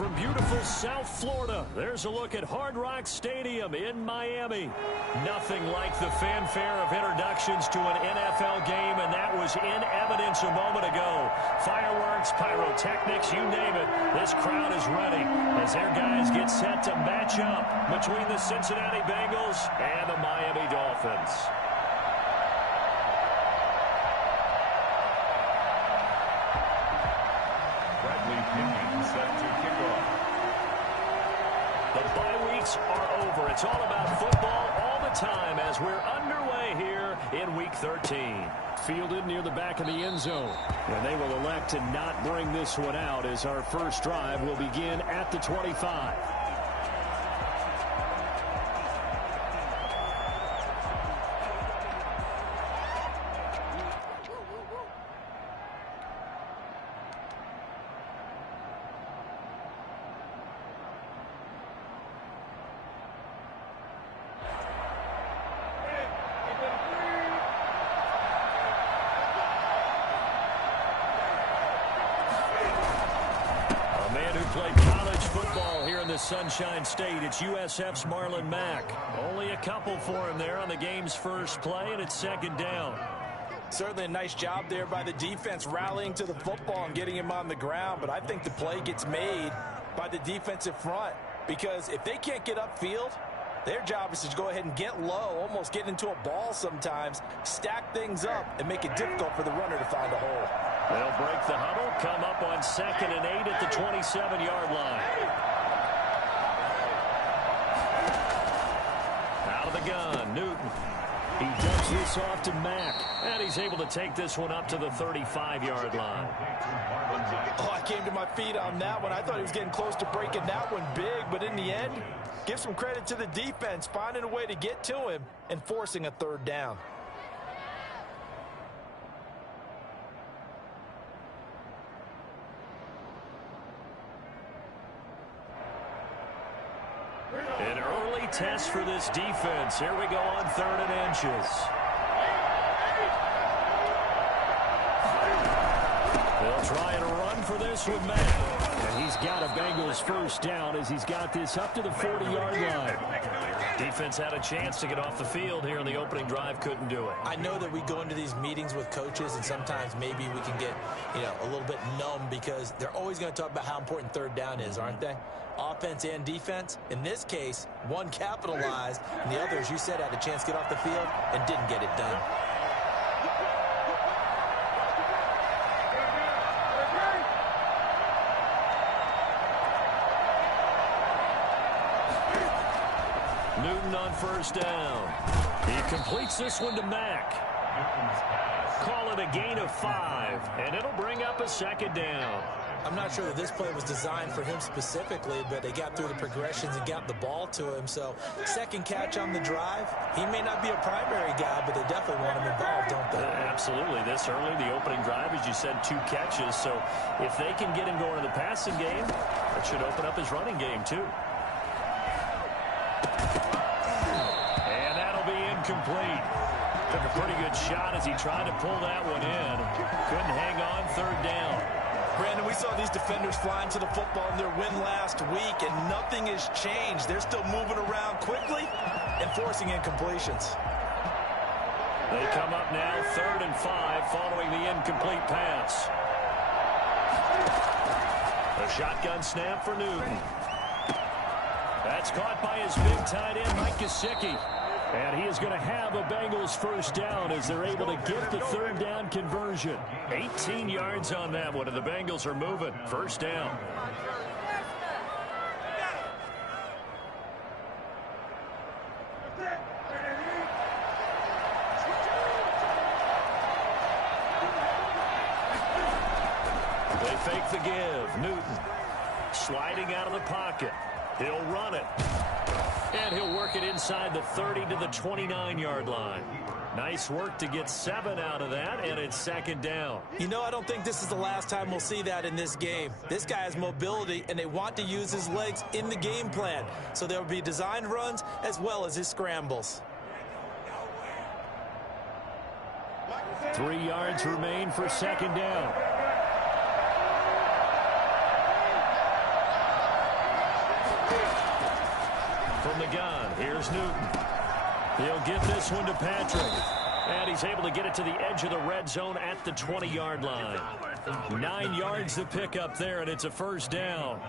from beautiful South Florida, there's a look at Hard Rock Stadium in Miami. Nothing like the fanfare of introductions to an NFL game, and that was in evidence a moment ago. Fireworks, pyrotechnics, you name it. This crowd is ready as their guys get set to match up between the Cincinnati Bengals and the Miami Dolphins. The bye weeks are over. It's all about football all the time as we're underway here in Week 13. Fielded near the back of the end zone. And they will elect to not bring this one out as our first drive will begin at the 25. Played college football here in the Sunshine State. It's USF's Marlon Mack. Only a couple for him there on the game's first play, and it's second down. Certainly a nice job there by the defense rallying to the football and getting him on the ground, but I think the play gets made by the defensive front because if they can't get upfield, their job is to go ahead and get low, almost get into a ball sometimes, stack things up, and make it difficult for the runner to find a hole. They'll break the huddle, come up on 2nd and 8 at the 27-yard line. Out of the gun, Newton. He dumps this off to Mack, and he's able to take this one up to the 35-yard line. Oh, I came to my feet on that one. I thought he was getting close to breaking that one big, but in the end, give some credit to the defense, finding a way to get to him and forcing a third down. An early test for this defense. Here we go on 3rd and inches. They'll try and run for this with Mack. And he's got a Bengals first down as he's got this up to the 40-yard line. Defense had a chance to get off the field here in the opening drive, couldn't do it. I know that we go into these meetings with coaches, and sometimes maybe we can get, a little bit numb because they're always going to talk about how important third down is, aren't they? Offense and defense. In this case, one capitalized, and the other, as you said, had a chance to get off the field and didn't get it done. Newton on first down. He completes this one to Mack. Call it a gain of 5, and it'll bring up a second down. I'm not sure that this play was designed for him specifically, but they got through the progressions and got the ball to him. So, second catch on the drive. He may not be a primary guy, but they definitely want him involved, don't they? Absolutely. This early, the opening drive, as you said, 2 catches. So, if they can get him going in the passing game, that should open up his running game, too. And that'll be incomplete. Took a pretty good shot as he tried to pull that one in. Couldn't hang on, 3rd down. Brandon, we saw these defenders flying to the football in their win last week, and nothing has changed. They're still moving around quickly and forcing incompletions. They come up now, 3rd and 5, following the incomplete pass. A shotgun snap for Newton. That's caught by his big tight end, Mike Gesicki. And he is going to have a Bengals first down as they're able to get the 3rd down conversion. 18 yards on that one, and the Bengals are moving. First down. They fake the give. Newton sliding out of the pocket. He'll run it. And he'll work it inside the 30 to the 29-yard line. Nice work to get 7 out of that, and it's second down. I don't think this is the last time we'll see that in this game. This guy has mobility, and they want to use his legs in the game plan. So there will be designed runs as well as his scrambles. 3 yards remain for second down. From the gun, here's Newton. He'll get this one to Patrick. And he's able to get it to the edge of the red zone at the 20-yard line. 9 yards to pick up there, and it's a first down.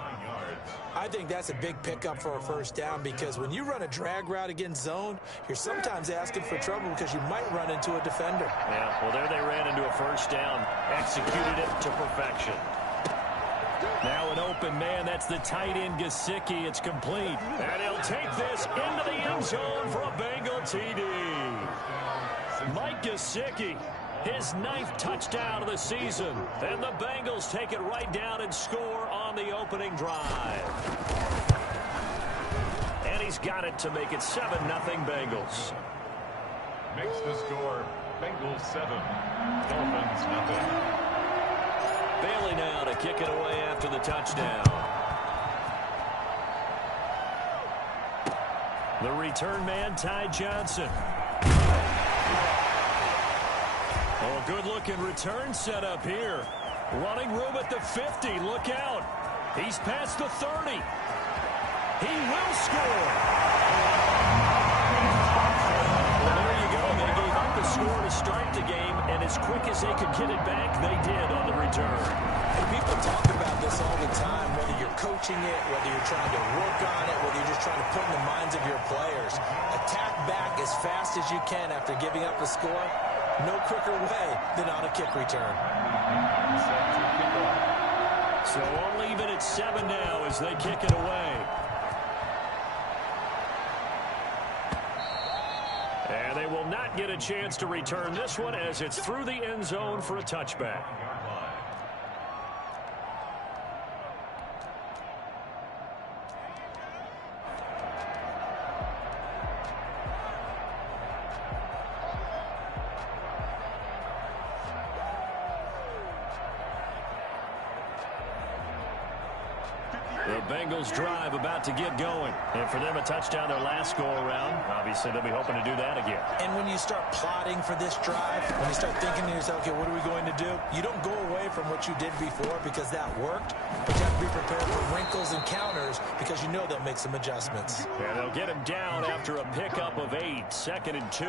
I think that's a big pickup for a first down because when you run a drag route against zone, you're sometimes asking for trouble because you might run into a defender. Yeah, well, there they ran into a first down. Executed it to perfection. Now an open man. That's the tight end, Gesicki. It's complete. And he'll take this into the end zone for a Bengal TD. Mike Gesicki, his 9th touchdown of the season. And the Bengals take it right down and score on the opening drive. And he's got it to make it 7-0 Bengals. Makes the score Bengals 7, Dolphins 0. Bailey now to kick it away after the touchdown. The return man, Ty Johnson. Oh, good-looking return set up here. Running room at the 50. Look out. He's past the 30. He will score. Well, there you go. They gave up the score to start the game, and as quick as they could get it back, they did on the return. And people talk about this all the time, whether you're coaching it, whether you're trying to work on it, whether you're just trying to put in the minds of your players. Attack back as fast as you can after giving up the score. No quicker way than on a kick return. So we'll leave it at 7 now as they kick it away. And they will not get a chance to return this one as it's through the end zone for a touchback. The Bengals drive about to get going. And for them, a touchdown their last go-around. Obviously, they'll be hoping to do that again. And when you start plotting for this drive, when you start thinking to yourself, okay, what are we going to do? You don't go away from what you did before because that worked, but you have to be prepared for wrinkles and counters because you know they'll make some adjustments. And they'll get him down after a pickup of 8, 2nd and 2.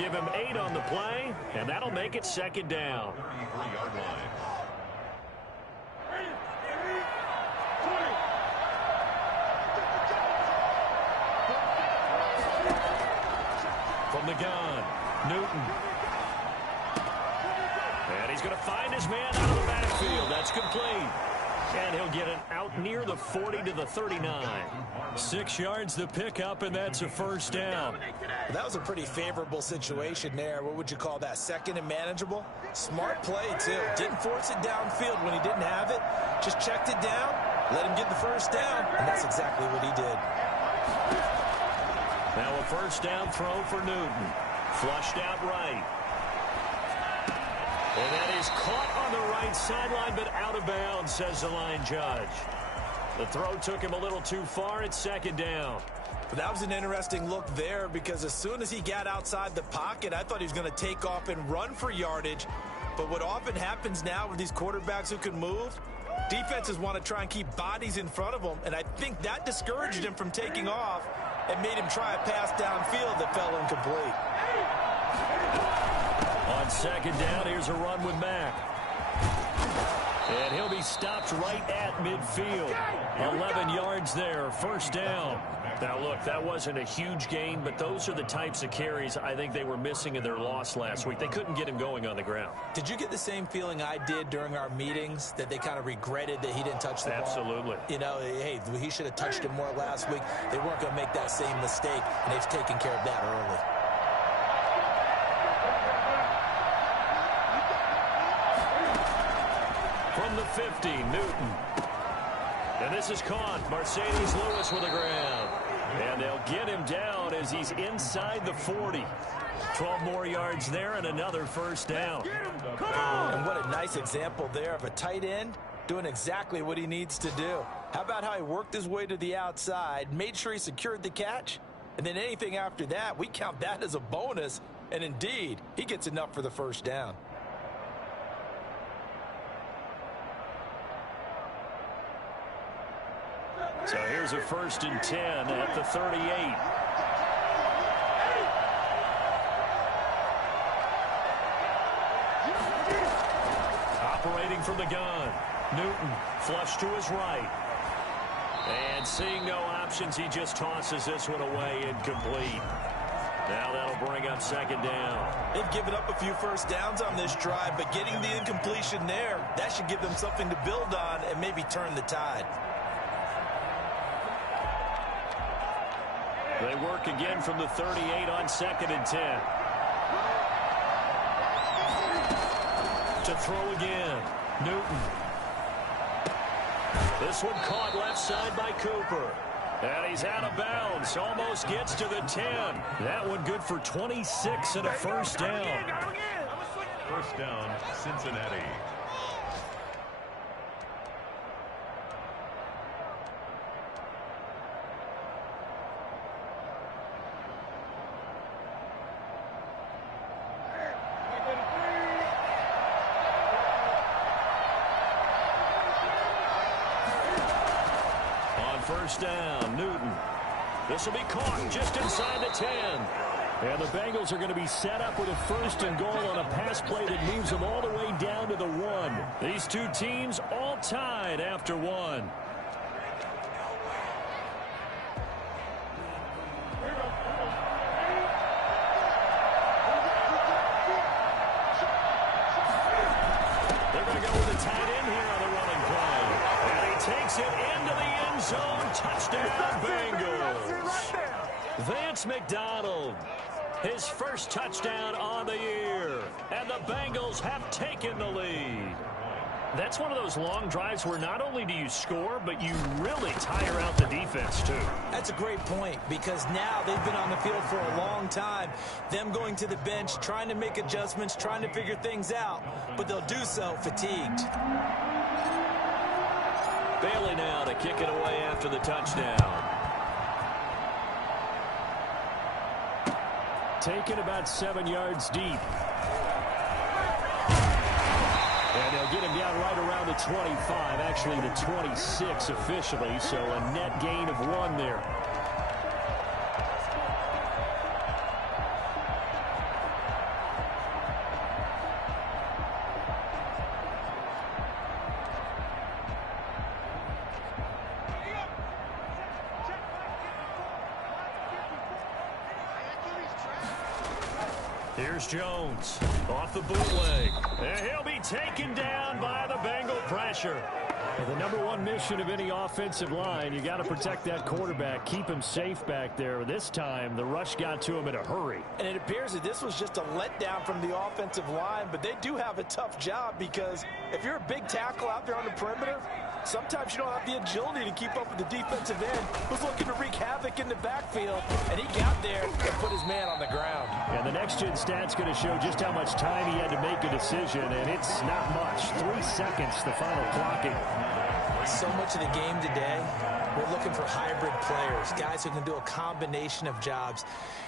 Give him 8 on the play, and that'll make it 2nd down. From the gun, Newton. And he's going to find his man out of the backfield. That's complete. And he'll get it out near the 40 to the 39. 6 yards to pick up, and that's a first down. That was a pretty favorable situation there. What would you call that? 2nd and manageable? Smart play, too. Didn't force it downfield when he didn't have it. Just checked it down, let him get the first down, and that's exactly what he did. Now a first down throw for Newton. Flushed out right. And that is caught on the right sideline, but out of bounds, says the line judge. The throw took him a little too far. It's 2nd down. But that was an interesting look there because as soon as he got outside the pocket, I thought he was going to take off and run for yardage. But what often happens now with these quarterbacks who can move, defenses want to try and keep bodies in front of them, and I think that discouraged him from taking off and made him try a pass downfield that fell incomplete. On 2nd down, here's a run with Mack. And he'll be stopped right at midfield. 11 yards there, first down. Now, look, that wasn't a huge gain, but those are the types of carries I think they were missing in their loss last week. They couldn't get him going on the ground. Did you get the same feeling I did during our meetings, that they kind of regretted that he didn't touch the ball? Absolutely. You know, hey, he should have touched it more last week. They weren't going to make that same mistake, and they've taken care of that early. From the 50, Newton. And this is caught. Mercedes Lewis with the ground. And they'll get him down as he's inside the 40. 12 more yards there and another first down. And what a nice example there of a tight end doing exactly what he needs to do. How about how he worked his way to the outside, made sure he secured the catch, and then anything after that, we count that as a bonus. And indeed, he gets enough for the first down. So here's Here's a 1st and 10 at the 38. Operating from the gun. Newton flush to his right. And seeing no options, he just tosses this one away incomplete. Now that'll bring up 2nd down. They've given up a few first downs on this drive, but getting the incompletion there, that should give them something to build on and maybe turn the tide. They work again from the 38 on 2nd and 10. To throw again. Newton. This one caught left side by Cooper. And he's out of bounds. Almost gets to the 10. That one good for 26 and a 1st down. 1st down, Cincinnati. First down, Newton. This will be caught just inside the 10. And the Bengals are going to be set up with a 1st and goal on a pass play that moves them all the way down to the 1. These two teams all tied after 1. They're going to go with a tight end here on the running play. And he takes it into the end zone. Touchdown, Bengals. Vance McDonald, his 1st touchdown on the year. And the Bengals have taken the lead. That's one of those long drives where not only do you score, but you really tire out the defense, too. That's a great point, because now they've been on the field for a long time. Them going to the bench, trying to make adjustments, trying to figure things out, but they'll do so fatigued. Bailey now to kick it away after the touchdown. Taken about 7 yards deep. And they'll get him down right around the 25, actually the 26 officially, so a net gain of 1 there. Here's Jones off the bootleg. And he'll be taken down by the Bengal pressure. And the number 1 mission of any offensive line, you got to protect that quarterback, keep him safe back there. This time, the rush got to him in a hurry. And it appears that this was just a letdown from the offensive line, but they do have a tough job, because if you're a big tackle out there on the perimeter, sometimes you don't have the agility to keep up with the defensive end who's looking to wreak havoc in the backfield, and he got there and put his man on the ground. And the next-gen stat's going to show just how much time he had to make a decision, and it's not much. 3 seconds, the final clocking. So much of the game today, we're looking for hybrid players, guys who can do a combination of jobs.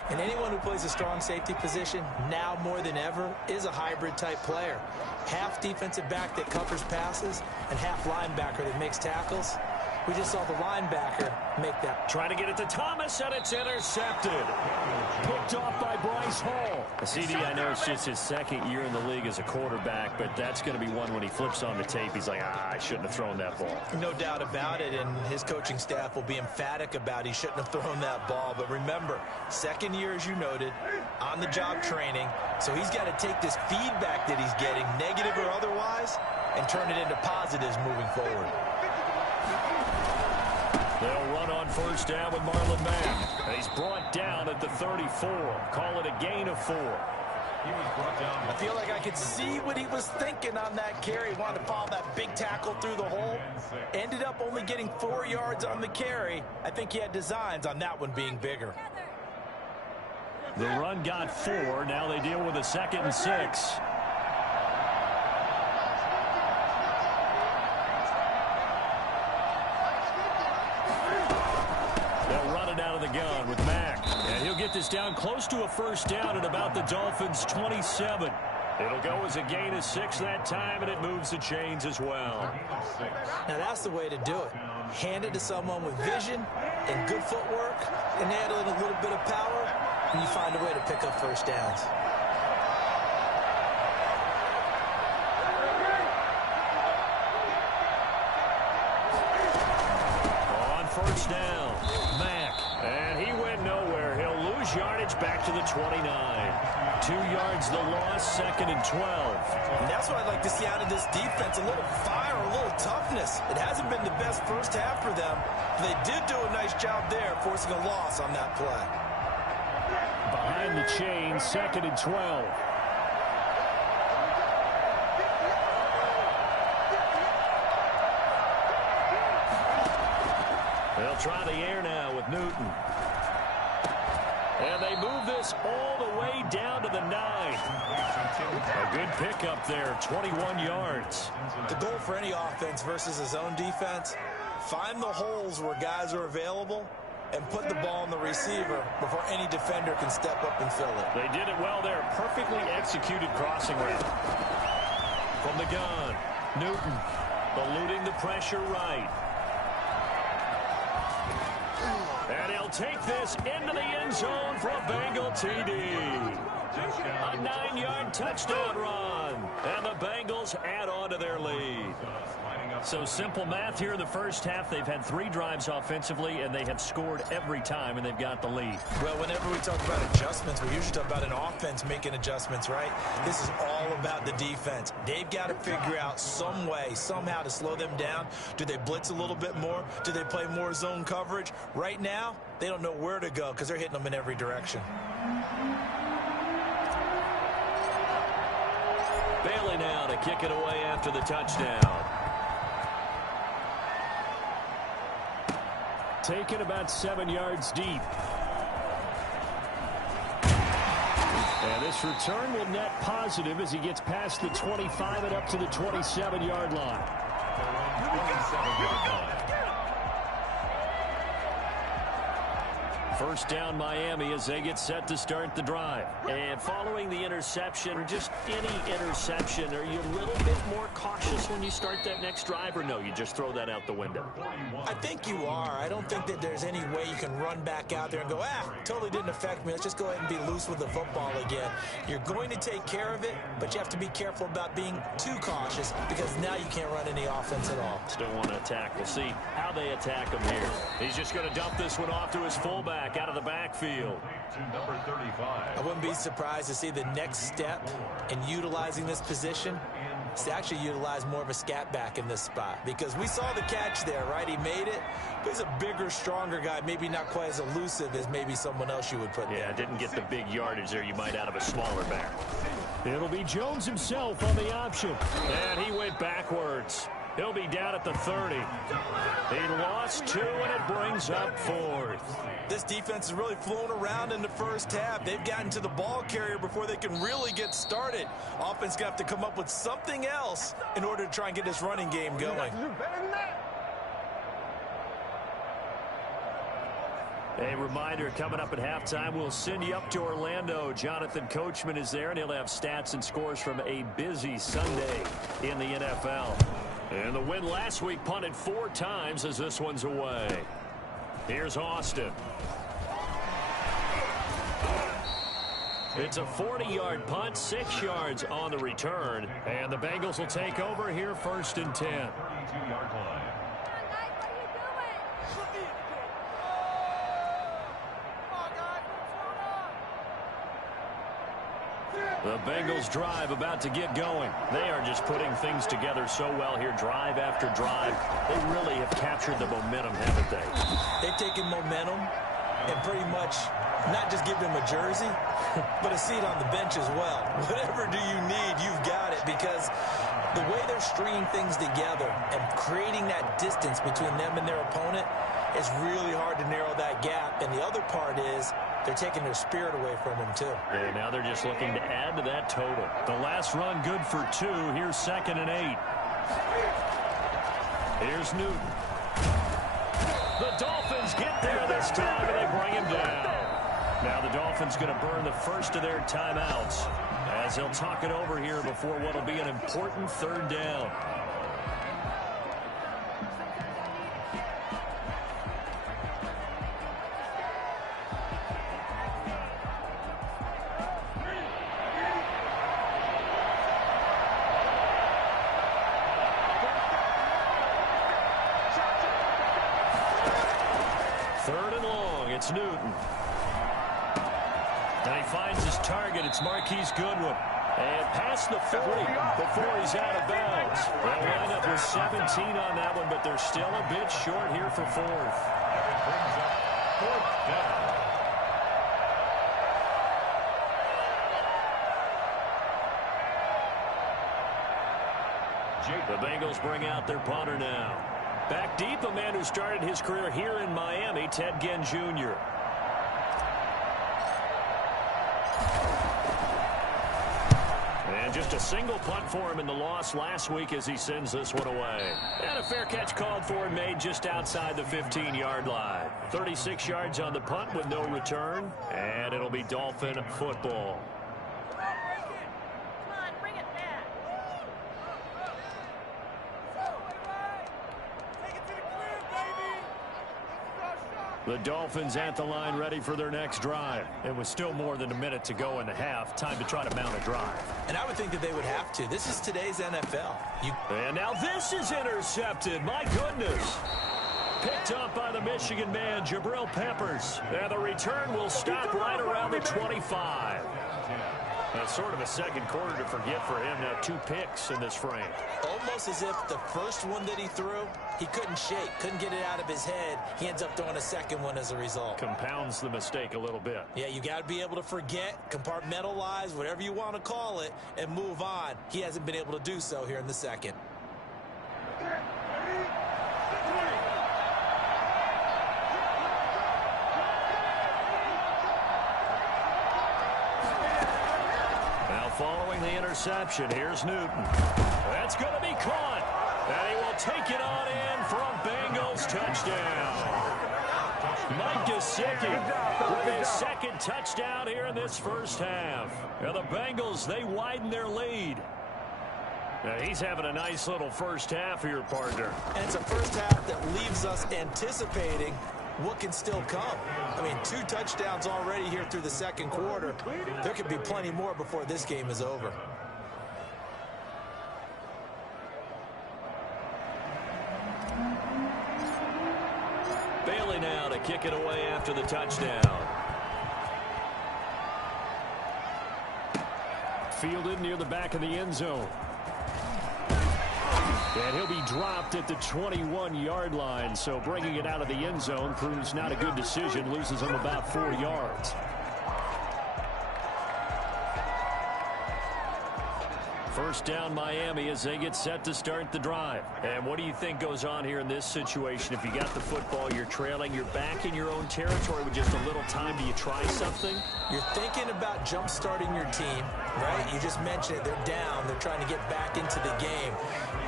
And anyone who plays a strong safety position, now more than ever, is a hybrid-type player. Half defensive back that covers passes, and half linebacker that makes tackles. We just saw the linebacker make that. Trying to get it to Thomas, and it's intercepted. Picked off by Bryce Hall. CD, I know it's just his 2nd year in the league as a quarterback, but that's going to be one when he flips on the tape. He's like, I shouldn't have thrown that ball. No doubt about it, and his coaching staff will be emphatic about he shouldn't have thrown that ball. But remember, 2nd year, as you noted, on-the-job training, so he's got to take this feedback that he's getting, negative or otherwise, and turn it into positives moving forward. They'll run on 1st down with Marlon Mack. And he's brought down at the 34. Call it a gain of 4. He was brought down. I feel like I could see what he was thinking on that carry. Wanted to follow that big tackle through the hole. Ended up only getting 4 yards on the carry. I think he had designs on that one being bigger. The run got 4. Now they deal with a 2nd and 6. Gun with Mack, and he'll get this down close to a 1st down at about the Dolphins' 27. It'll go as a gain of 6 that time, and it moves the chains as well. Now, that's the way to do it. Hand it to someone with vision and good footwork, and add in a little bit of power, and you find a way to pick up first downs. On first down, Mack, and he went nowhere. He'll lose yardage back to the 29. 2 yards the loss, 2nd and 12. And that's what I'd like to see out of this defense, a little fire, a little toughness. It hasn't been the best first half for them. They did do a nice job there, forcing a loss on that play. Behind the chain, 2nd and 12. They'll try the air now with Newton. And they move this all the way down to the 9. A good pickup there, 21 yards. The goal for any offense versus a zone defense, find the holes where guys are available and put the ball in the receiver before any defender can step up and fill it. They did it well there. Perfectly executed crossing route. From the gun, Newton eluding the pressure right. And he'll take this into the end zone for a Bengal TD. A 9-yard touchdown run. And the Bengals add on to their lead. So simple math here in the first half. They've had 3 drives offensively, and they have scored every time, and they've got the lead. Well, whenever we talk about adjustments, we usually talk about an offense making adjustments, right? This is all about the defense. They've got to figure out some way, somehow to slow them down. Do they blitz a little bit more? Do they play more zone coverage? Right now, they don't know where to go because they're hitting them in every direction. Bailey now to kick it away after the touchdown. Taken about 7 yards deep. And this return will net positive as he gets past the 25 and up to the 27-yard line. First down Miami as they get set to start the drive. And following the interception, just any interception, are you a little bit more cautious when you start that next drive, or no, you just throw that out the window? I think you are. I don't think that there's any way you can run back out there and go, totally didn't affect me. Let's just go ahead and be loose with the football again. You're going to take care of it, but you have to be careful about being too cautious because now you can't run any offense at all. Still want to attack. We'll see how they attack him here. He's just going to dump this one off to his fullback out of the backfield. Number 35. I wouldn't be surprised to see the next step in utilizing this position is to actually utilize more of a scat back in this spot, because we saw the catch there, right? He made it, but he's a bigger, stronger guy, maybe not quite as elusive as maybe someone else you would put there. Yeah, didn't get the big yardage there you might out of a smaller back. It'll be Jones himself on the option, and he went backwards. He'll be down at the 30. He lost 2, and it brings up 4th. This defense is really flown around in the first half. They've gotten to the ball carrier before they can really get started. Offense going to have to come up with something else in order to try and get this running game going. A reminder, coming up at halftime, we'll send you up to Orlando. Jonathan Coachman is there, and he'll have stats and scores from a busy Sunday in the NFL. And the win last week punted 4 times as this one's away. Here's Austin. It's a 40-yard punt, 6 yards on the return. And the Bengals will take over here 1st and 10. 32-yard line. The Bengals drive about to get going. They are just putting things together so well here, drive after drive. They really have captured the momentum, haven't they? They've taken momentum and pretty much not just give them a jersey, but a seat on the bench as well. Whatever do you need, you've got it, because the way they're stringing things together and creating that distance between them and their opponent, it's really hard to narrow that gap. And the other part is they're taking their spirit away from them, too. And now they're just looking to add to that total. The last run good for 2. Here's 2nd and 8. Here's Newton. The Dolphins get there this time, and they bring him down. Now the Dolphins going to burn the first of their timeouts as they'll talk it over here before what will be an important third down. Third and long, it's Newton. And he finds his target. It's Marquise Goodwin. And past the 40 before he's out of bounds. They'll wind up with 17 on that one, but they're still a bit short here for fourth. Fourth down. The Bengals bring out their punter now. Back deep, a man who started his career here in Miami, Ted Ginn Jr. And just a single punt for him in the loss last week as he sends this one away. And a fair catch called for and made just outside the 15-yard line. 36 yards on the punt with no return, and it'll be Dolphin football. The Dolphins at the line ready for their next drive. It was still more than a minute to go in the half. Time to try to mount a drive. And I would think that they would have to. This is today's NFL. And now this is intercepted. My goodness. Picked up by the Michigan man, Jabril Peppers. And the return will stop right around the 25. That's sort of a second quarter to forget for him. Now 2 picks in this frame. Almost as if the first one that he threw, he couldn't shake, couldn't get it out of his head. He ends up throwing a second one as a result. Compounds the mistake a little bit. Yeah, you got to be able to forget, compartmentalize, whatever you want to call it, and move on. He hasn't been able to do so here in the second. Following the interception, here's Newton. That's going to be caught. And he will take it on in for a Bengals touchdown. Mike Gesicki with his second touchdown here in this first half. And the Bengals, they widen their lead. Now he's having a nice little first half here, partner. And it's a first half that leaves us anticipating what can still come. I mean, 2 touchdowns already here through the second quarter. There could be plenty more before this game is over. Bailey now to kick it away after the touchdown. Fielded near the back of the end zone. And he'll be dropped at the 21-yard line, so bringing it out of the end zone proves not a good decision, loses him about 4 yards. First down Miami as they get set to start the drive. And what do you think goes on here in this situation? If you got the football, you're trailing, you're back in your own territory with just a little time. Do you try something? You're thinking about jump-starting your team, right? You just mentioned it. They're down. They're trying to get back into the game.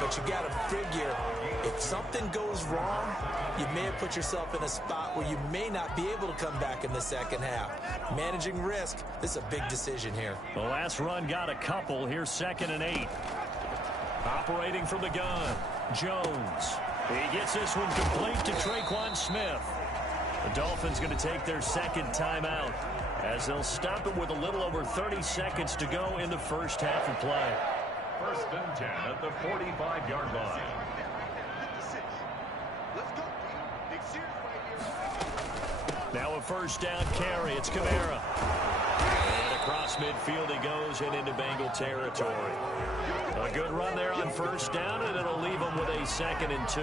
But you got to figure if something goes wrong, you may have put yourself in a spot where you may not be able to come back in the second half. Managing risk, this is a big decision here. The last run got a couple. Here's 2nd and 8. Operating from the gun, Jones. He gets this one complete to Traquan Smith. The Dolphins going to take their second timeout as they'll stop it with a little over 30 seconds to go in the first half of play. First and 10 at the 45-yard line. Now a first down carry. It's Kamara. And across midfield he goes and into Bengal territory. A good run there on first down, and it'll leave him with a 2nd and 2.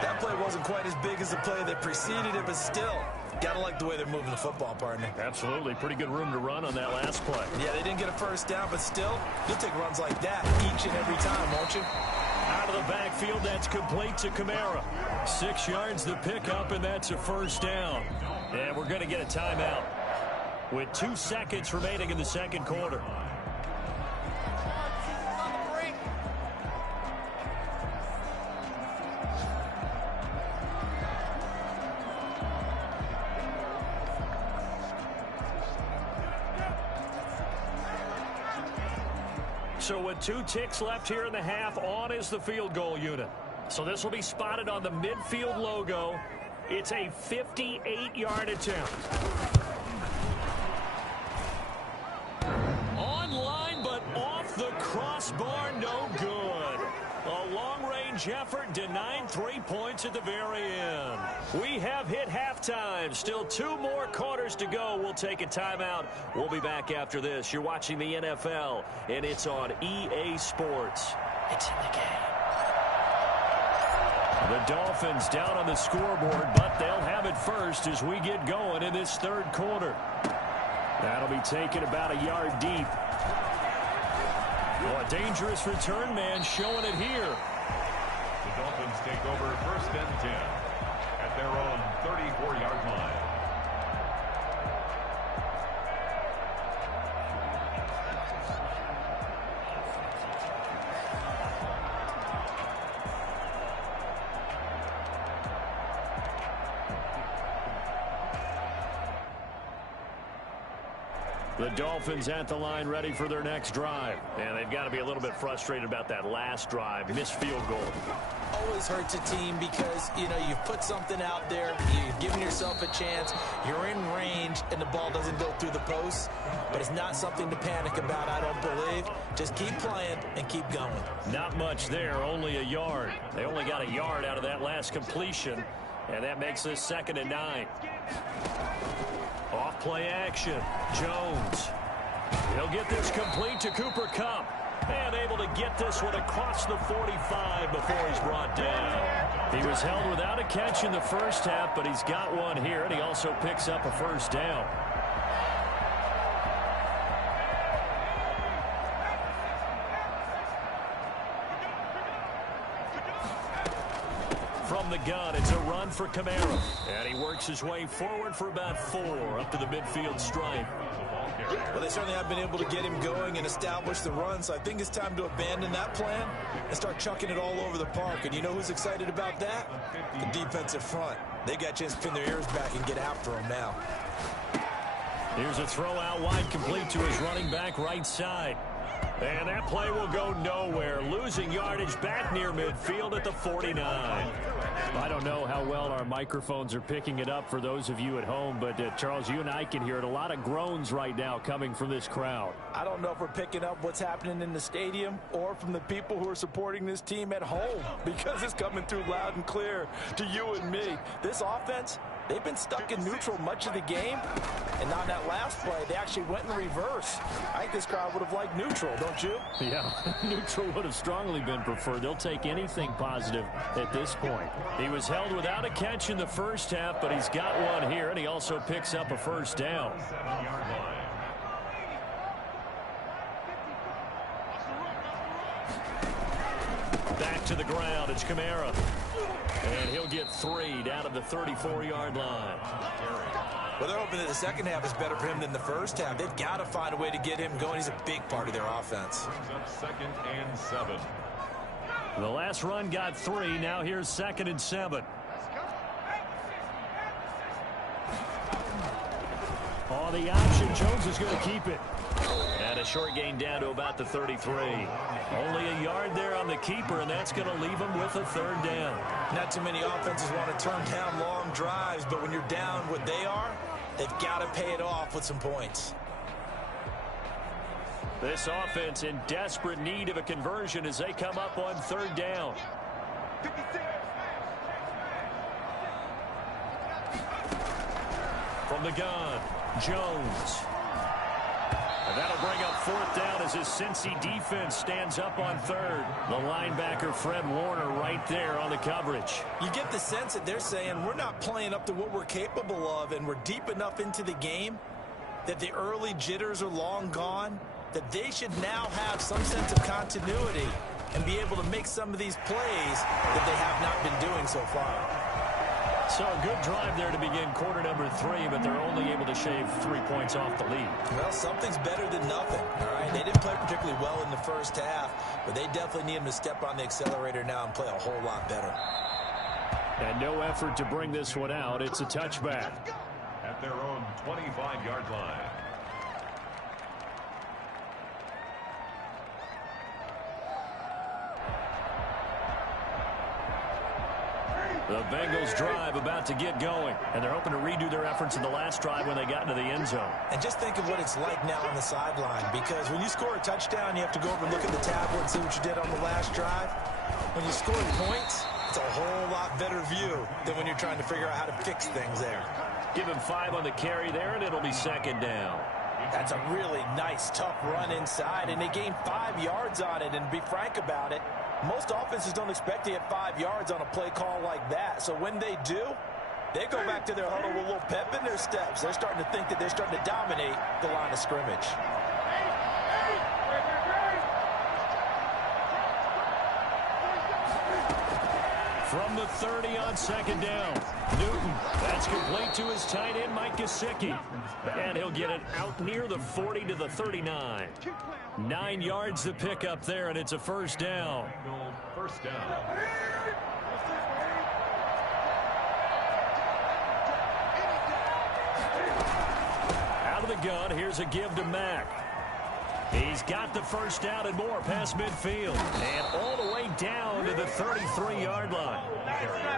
That play wasn't quite as big as the play that preceded it, but still, gotta like the way they're moving the football, partner. Absolutely. Pretty good room to run on that last play. Yeah, they didn't get a first down, but still, you'll take runs like that each and every time, won't you? Out of the backfield, that's complete to Kamara. 6 yards the pickup, and that's a first down. And we're going to get a timeout with 2 seconds remaining in the second quarter. So with 2 ticks left here in the half, on is the field goal unit. So this will be spotted on the midfield logo. It's a 58-yard attempt. Online, but off the crossbar, no good. A long-range effort denied 3 points at the very end. We have hit halftime. Still 2 more quarters to go. We'll take a timeout. We'll be back after this. You're watching the NFL, and it's on EA Sports. It's in the game. The Dolphins down on the scoreboard, but they'll have it first as we get going in this third quarter. That'll be taken about a yard deep. Oh, a dangerous return man showing it here. The Dolphins take over 1st and 10 at their own 34-yard line. The Dolphins at the line ready for their next drive. And they've got to be a little bit frustrated about that last drive. Missed field goal. Always hurts a team because, you know, you've put something out there. You've given yourself a chance. You're in range, and the ball doesn't go through the post. But it's not something to panic about, I don't believe. Just keep playing and keep going. Not much there, only a yard. They only got a yard out of that last completion. And that makes this 2nd and 9. Off play action. Jones. He'll get this complete to Cooper Kupp. And able to get this one across the 45 before he's brought down. He was held without a catch in the first half, but he's got one here, and he also picks up a first down. From the gun, it's a run for Kamara. And he works his way forward for about 4 up to the midfield stripe. Well, they certainly have been able to get him going and establish the run, so I think it's time to abandon that plan and start chucking it all over the park. And you know who's excited about that? The defensive front. They got a chance to pin their ears back and get after him now. Here's a throw out wide, complete to his running back right side. And that play will go nowhere. Losing yardage back near midfield at the 49. I don't know how well our microphones are picking it up for those of you at home, but Charles, you and I can hear it. A lot of groans right now coming from this crowd. I don't know if we're picking up what's happening in the stadium or from the people who are supporting this team at home, because it's coming through loud and clear to you and me. This offense, they've been stuck in neutral much of the game, and on that last play, they actually went in reverse. I think this crowd would have liked neutral, don't you? Yeah, neutral would have strongly been preferred. They'll take anything positive at this point. He was held without a catch in the first half, but he's got one here, and he also picks up a first down. Back to the ground, it's Kamara. And he'll get 3 down at the 34-yard line. Well, they're hoping that the second half is better for him than the first half. They've got to find a way to get him going. He's a big part of their offense. 2nd and 7. The last run got 3. Now here's 2nd and 7. On the option, Jones is going to keep it. And a short gain down to about the 33. Only a yard there on the keeper, and that's going to leave him with a 3rd down. Not too many offenses want to turn down long drives, but when you're down what they are, they've got to pay it off with some points. This offense in desperate need of a conversion as they come up on 3rd down. From the gun, Jones. And that'll bring up 4th down as his Cincy defense stands up on 3rd. The linebacker, Fred Warner, right there on the coverage. You get the sense that they're saying we're not playing up to what we're capable of, and we're deep enough into the game that the early jitters are long gone, that they should now have some sense of continuity and be able to make some of these plays that they have not been doing so far. So a good drive there to begin quarter number 3, but they're only able to shave 3 points off the lead. Well, something's better than nothing, all right? They didn't play particularly well in the first half, but they definitely need them to step on the accelerator now and play a whole lot better. And no effort to bring this one out. It's a touchback. At their own 25-yard line. The Bengals drive about to get going, and they're hoping to redo their efforts in the last drive when they got into the end zone. And just think of what it's like now on the sideline, because when you score a touchdown, you have to go over and look at the tablet and see what you did on the last drive. When you score points, it's a whole lot better view than when you're trying to figure out how to fix things there. Give him 5 on the carry there, and it'll be second down. That's a really nice, tough run inside, and they gained 5 yards on it. And to be frank about it, most offenses don't expect to get 5 yards on a play call like that. So when they do, they go back to their huddle with a little pep in their steps. They're starting to think that they're starting to dominate the line of scrimmage. From the 30 on second down, Newton. That's complete to his tight end, Mike Gesicki. And he'll get it out near the 40 to the 39. 9 yards to pick up there, and it's a first down. First down. Out of the gun, here's a give to Mack. He's got the first down and more past midfield. And all the way down to the 33-yard line.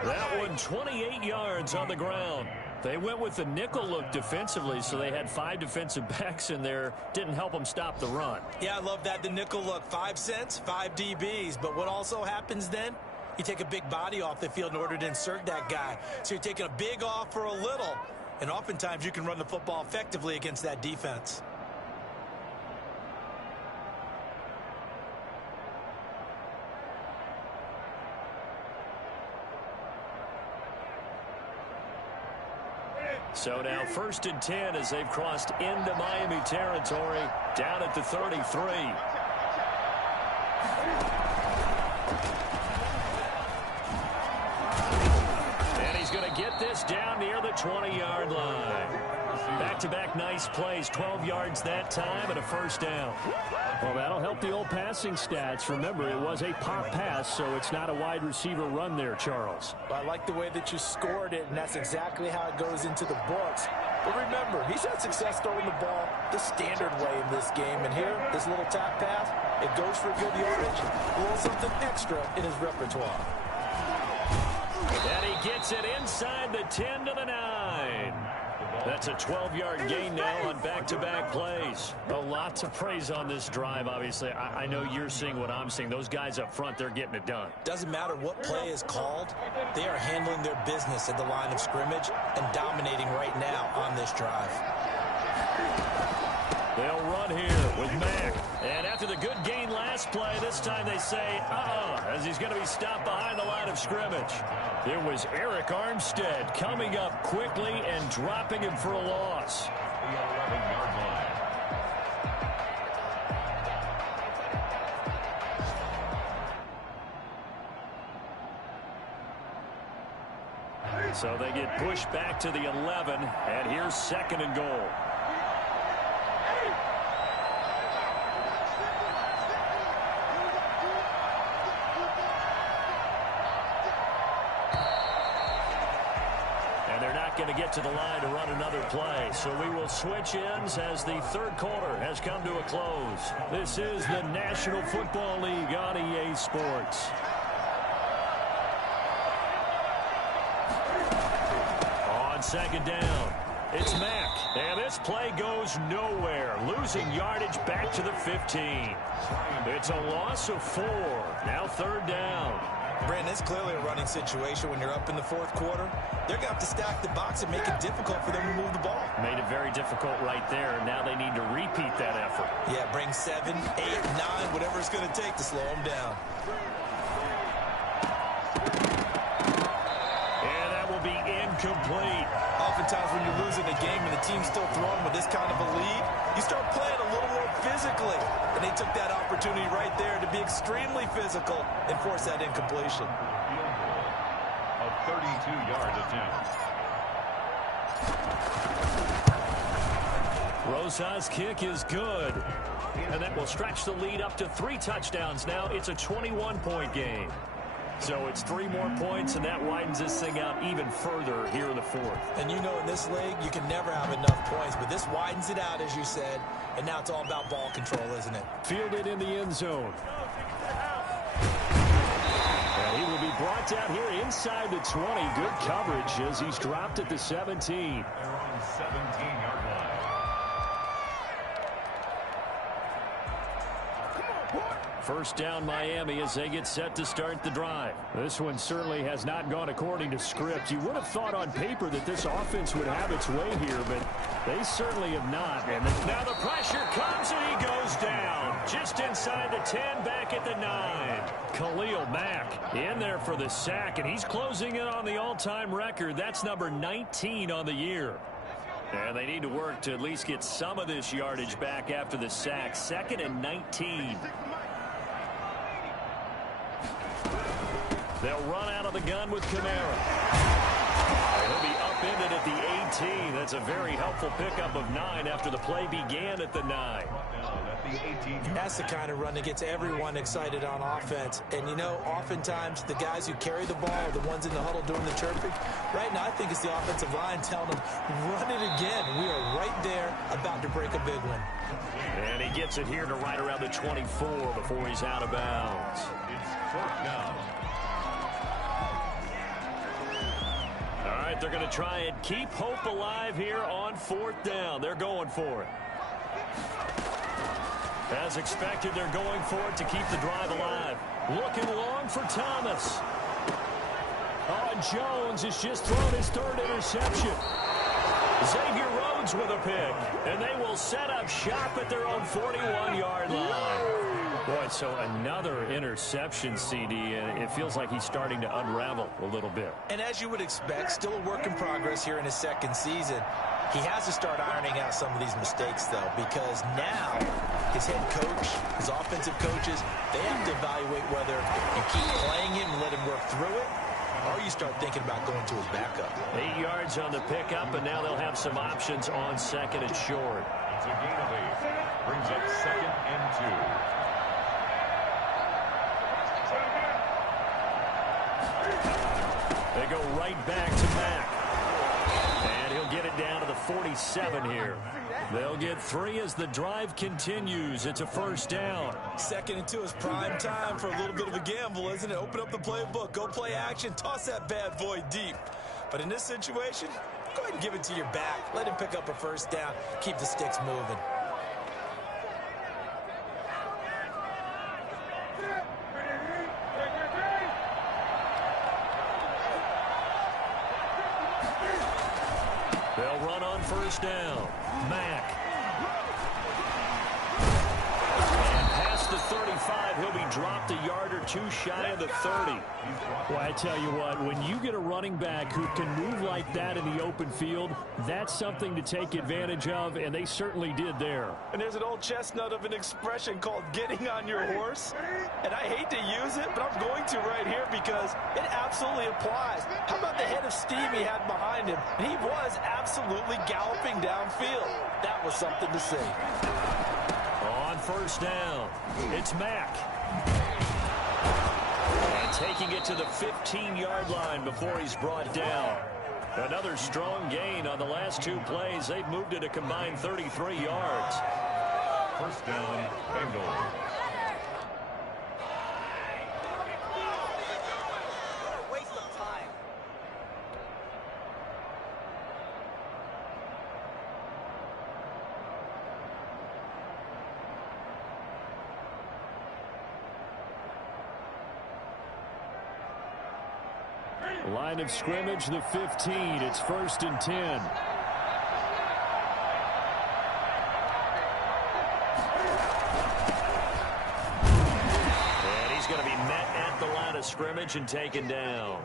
That one 28 yards on the ground. They went with the nickel look defensively, so they had 5 defensive backs in there. Didn't help them stop the run. Yeah, I love that, the nickel look. 5 cents, 5 DBs. But what also happens then? You take a big body off the field in order to insert that guy. So you're taking a big off for a little. And oftentimes you can run the football effectively against that defense. So now 1st and 10 as they've crossed into Miami territory, down at the 33. And he's going to get this down near the 20-yard line. Back-to-back nice plays, 12 yards that time and a first down. Well, that'll help the old passing stats. Remember, it was a pop pass, so it's not a wide receiver run there, Charles. I like the way that you scored it, and that's exactly how it goes into the books. But remember, he's had success throwing the ball the standard way in this game. And here, this little tap pass, it goes for good yardage, a little something extra in his repertoire. And he gets it inside the 10 to the 9. That's a 12-yard gain now on back-to-back plays. A lot to praise on this drive, obviously. I know you're seeing what I'm seeing. Those guys up front, they're getting it done. Doesn't matter what play is called. They are handling their business at the line of scrimmage and dominating right now on this drive. They'll run here with Mack. And after the good gain last play, this time they say, as he's going to be stopped behind the line of scrimmage. It was Eric Armstead coming up quickly and dropping him for a loss. The 11-yard line. So they get pushed back to the 11, and here's 2nd and goal. Going to get to the line to run another play. So we will switch ends as the 3rd quarter has come to a close. This is the National Football League on EA Sports. On 2nd down, it's Mack. And this play goes nowhere. Losing yardage back to the 15. It's a loss of 4. Now 3rd down. Brandon, it's clearly a running situation when you're up in the 4th quarter. They're going to have to stack the box and make it difficult for them to move the ball. Made it very difficult right there. Now they need to repeat that effort. Yeah, bring 7, 8, 9, whatever it's going to take to slow them down. And that will be incomplete. Oftentimes when you're losing a game and the team's still throwing with this kind of a lead, you start playing a little more physically. And they took that opportunity right there to be extremely physical and force that incompletion. A 32-yard attempt. Rosa's kick is good. And that will stretch the lead up to 3 touchdowns now. It's a 21-point game. So it's 3 more points, and that widens this thing out even further here in the 4th. And you know in this league, you can never have enough points, but this widens it out, as you said, and now it's all about ball control, isn't it? Fielded in the end zone. And He will be brought down here inside the 20. Good coverage as he's dropped at the 17. They're on 17-yard line. First down Miami as they get set to start the drive. This one certainly has not gone according to script. You would have thought on paper that this offense would have its way here, but they certainly have not. And now the pressure comes and he goes down. Just inside the 10, back at the 9. Khalil Mack in there for the sack, and he's closing in on the all-time record. That's number 19 on the year. And they need to work to at least get some of this yardage back after the sack. 2nd and 19. They'll run out of the gun with Kamara. He'll be upended at the 18. That's a very helpful pickup of 9 after the play began at the 9. That's the kind of run that gets everyone excited on offense. And, you know, oftentimes the guys who carry the ball are the ones in the huddle doing the chirping. Right now, I think it's the offensive line telling them, run it again. We are right there about to break a big one. And he gets it here to right around the 24 before he's out of bounds. It's 4th down. All right, they're going to try and keep hope alive here on 4th down. They're going for it. As expected, they're going for it to keep the drive alive. Looking long for Thomas. Oh, and Jones has just thrown his 3rd interception. Xavier Rhodes with a pick. And they will set up shop at their own 41-yard line. Boy, so another interception, CD, and it feels like he's starting to unravel a little bit. And as you would expect, still a work in progress here in his 2nd season. He has to start ironing out some of these mistakes, though, because now his head coach, his offensive coaches, they have to evaluate whether you keep playing him and let him work through it, or you start thinking about going to his backup. 8 yards on the pickup, and now they'll have some options on 2nd and short. It's a gain of 8. Brings up 2nd and 2. They go right back to Mack. And he'll get it down to the 47 here. They'll get 3 as the drive continues. It's a 1st down. 2nd and 2 is prime time for a little bit of a gamble, isn't it? Open up the playbook, go play action, toss that bad boy deep. But in this situation, go ahead and give it to your back. Let him pick up a 1st down, keep the sticks moving. They'll run on 1st down. Mack. And past the 35, he'll be dropped a yard or 2 shy of the 30. Well, I tell you what, when you get a running back who can move like that in the open field, that's something to take advantage of, and they certainly did there. And there's an old chestnut of an expression called getting on your horse. And I hate to use it, but I'm going to right here because it absolutely applies. How about the head of steam he had behind him? And he was absolutely galloping downfield. That was something to see. On 1st down, it's Mack. And taking it to the 15-yard line before he's brought down. Another strong gain on the last 2 plays. They've moved it a combined 33 yards. 1st down, Bengals. Line of scrimmage, the 15. It's 1st and 10. And he's going to be met at the line of scrimmage and taken down.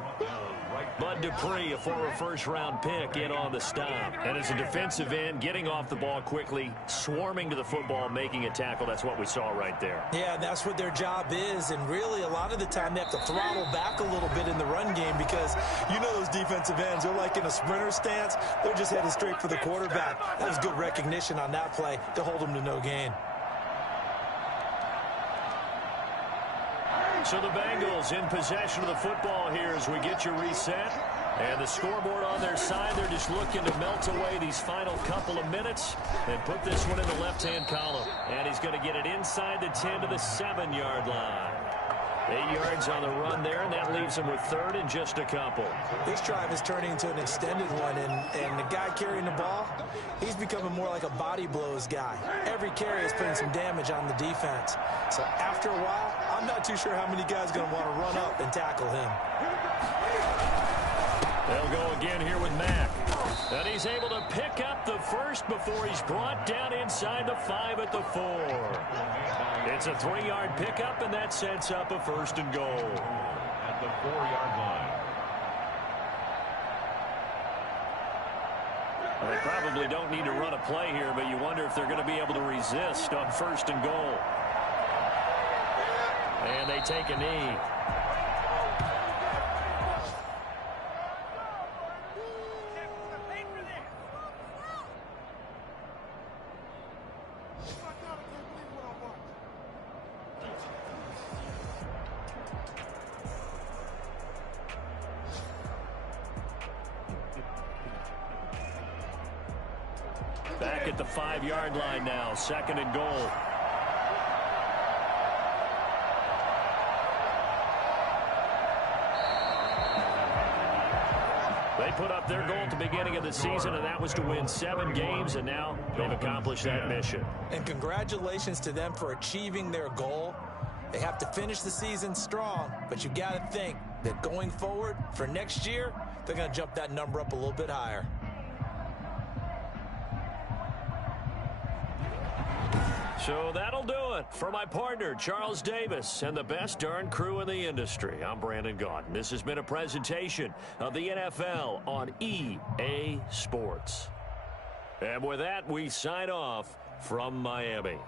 Bud Dupree, a former 1st-round pick, in on the stop. And as a defensive end, getting off the ball quickly, swarming to the football, making a tackle. That's what we saw right there. Yeah, that's what their job is. And really, a lot of the time, they have to throttle back a little bit in the run game because you know those defensive ends, they're like in a sprinter stance. They're just headed straight for the quarterback. That was good recognition on that play to hold them to no gain. So the Bengals in possession of the football here as we get you reset. And the scoreboard on their side, they're just looking to melt away these final couple of minutes and put this one in the left-hand column. And he's going to get it inside the 10 to the 7-yard line. 8 yards on the run there, and that leaves them with third and just a couple. This drive is turning into an extended one, and the guy carrying the ball, he's becoming more like a body blows guy. Every carry is putting some damage on the defense. So after a while, I'm not too sure how many guys are going to want to run up and tackle him. They'll go again here with Mack. And he's able to pick up the first before he's brought down inside the 5 at the 4. It's a 3-yard pickup, and that sets up a first and goal. At the 4-yard line. Well, they probably don't need to run a play here, but you wonder if they're going to be able to resist on first and goal. And they take a knee. Back at the 5-yard line now, second and goal. They put up their goal at the beginning of the season, and that was to win 7 games, and now they've accomplished that mission. And congratulations to them for achieving their goal. They have to finish the season strong, but you got to think that going forward for next year, they're going to jump that number up a little bit higher. So that'll do it for my partner, Charles Davis, and the best darn crew in the industry. I'm Brandon Gaudin. This has been a presentation of the NFL on EA Sports. And with that, we sign off from Miami.